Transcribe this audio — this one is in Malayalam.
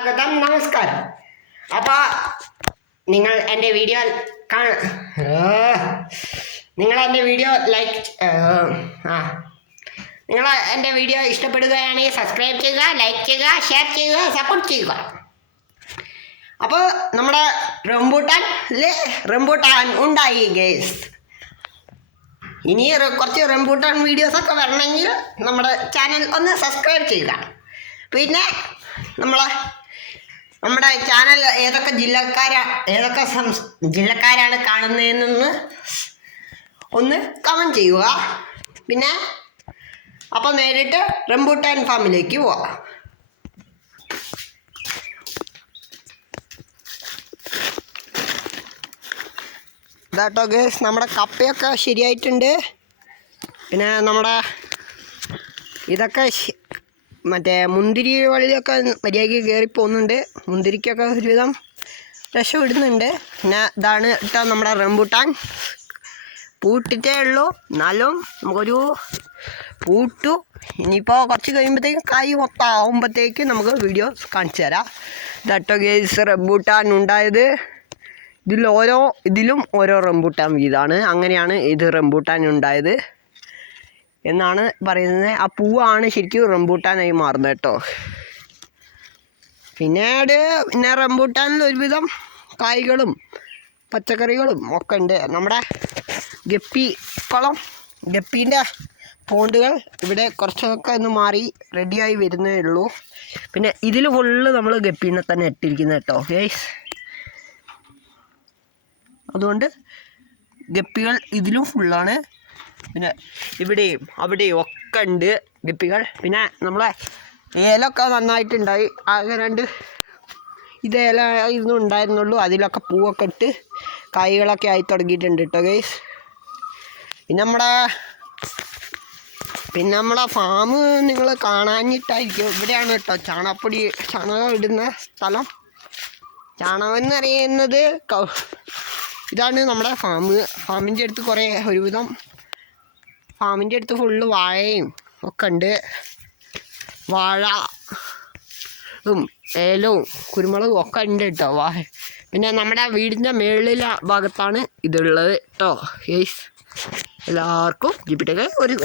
സ്വാഗതം, നമസ്കാരം. അപ്പോൾ നിങ്ങൾ എൻ്റെ വീഡിയോ നിങ്ങൾ എൻ്റെ വീഡിയോ ഇഷ്ടപ്പെടുകയാണെങ്കിൽ സബ്സ്ക്രൈബ് ചെയ്യുക, ലൈക്ക് ചെയ്യുക, ഷെയർ ചെയ്യുക, സപ്പോർട്ട് ചെയ്യുക. അപ്പോൾ നമ്മുടെ റംബൂട്ടാൻ ഉണ്ടായി ഗൈസ്. ഇനി കുറച്ച് റംബൂട്ടാൻ വീഡിയോസൊക്കെ വരണമെങ്കിൽ നമ്മുടെ ചാനൽ ഒന്ന് സബ്സ്ക്രൈബ് ചെയ്യുക. പിന്നെ നമ്മുടെ ചാനൽ ഏതൊക്കെ ജില്ലക്കാരാണ് കാണുന്നതെന്നൊന്ന് ഒന്ന് കമൻറ്റ് ചെയ്യുക. പിന്നെ അപ്പോൾ നേരിട്ട് റംബൂട്ടാൻ ഫാമിലേക്ക് പോവാം. ഇതാട്ടോ ഗേസ്, നമ്മുടെ കപ്പയൊക്കെ ശരിയായിട്ടുണ്ട്. പിന്നെ നമ്മുടെ ഇതൊക്കെ മറ്റേ മുന്തിരി വള്ളിയൊക്കെ മര്യാദയ്ക്ക് കയറിപ്പോകുന്നുണ്ട്. മുന്തിരിക്കൊക്കെ ഒരുവിധം രക്ഷപ്പെടുന്നുണ്ട്. പിന്നെ ഇതാണ് കേട്ടോ നമ്മുടെ റംബൂട്ടാൻ. പൂട്ടിട്ടേ ഉള്ളൂ, എന്നാലും നമുക്കൊരു പൂട്ടു. ഇനിയിപ്പോൾ കുറച്ച് കഴിയുമ്പോഴത്തേക്കും കായ് മൊത്തം ആകുമ്പോഴത്തേക്ക് നമുക്ക് വീഡിയോ കാണിച്ചു തരാം. ഇതാട്ടോ ഗേസ് റംബൂട്ടാൻ ഉണ്ടായത്. ഇതിലും ഓരോ റംബൂട്ടാൻ വീതമാണ്. അങ്ങനെയാണ് ഇത് റംബൂട്ടാൻ ഉണ്ടായത് എന്നാണ് പറയുന്നത്. ആ പൂവാണ് ശരിക്കും റംബൂട്ടാനായി മാറുന്നത് കേട്ടോ. പിന്നെ റംബൂട്ടാനിൽ ഒരുവിധം കായ്കളും പച്ചക്കറികളും ഒക്കെ ഉണ്ട്. നമ്മുടെ ഗപ്പീൻ്റെ പോണ്ടുകൾ ഇവിടെ കുറച്ചൊക്കെ ഒന്ന് മാറി റെഡിയായി വരുന്നേ ഉള്ളൂ. പിന്നെ ഇതിൽ ഫുള്ള് നമ്മൾ ഗപ്പീനെ തന്നെ ഇട്ടിരിക്കുന്നത് കേട്ടോ ഗൈസ്. അതുകൊണ്ട് ഗപ്പികൾ ഇതിലും ഫുള്ളാണ്. പിന്നെ ഇവിടെയും അവിടെയും ഒക്കെ ഉണ്ട് ഗപ്പികൾ. പിന്നെ നമ്മളെ ഏലൊക്കെ നന്നായിട്ടുണ്ടായി. ആകെ 2 ഇതേല ഇതൊന്നും ഉണ്ടായിരുന്നുള്ളൂ. അതിലൊക്കെ പൂവൊക്കെ ഇട്ട് കായ്കളൊക്കെ ആയി തുടങ്ങിയിട്ടുണ്ട് കേട്ടോ ഗൈസ്. പിന്നെ നമ്മളെ ഫാം നിങ്ങൾ കാണാഞ്ഞിട്ടായിരിക്കും. ഇവിടെയാണ് കേട്ടോ ചാണകം ഇടുന്ന സ്ഥലം. ചാണകം എന്ന് പറയുന്നത് ഇതാണ് നമ്മുടെ ഫാമിൻ്റെ അടുത്ത് ഒരുവിധം ഫാമിൻ്റെ അടുത്ത് ഫുള്ള് വാഴയും ഒക്കെ ഉണ്ട്. ഏലവും കുരുമുളകും ഒക്കെ ഉണ്ട് കേട്ടോ. പിന്നെ നമ്മുടെ വീടിൻ്റെ മേളിലെ ഭാഗത്താണ് ഇതുള്ളത് കേട്ടോ ഗൈസ്. എല്ലാവർക്കും ജിപിട്ടൊക്കെ ഒരു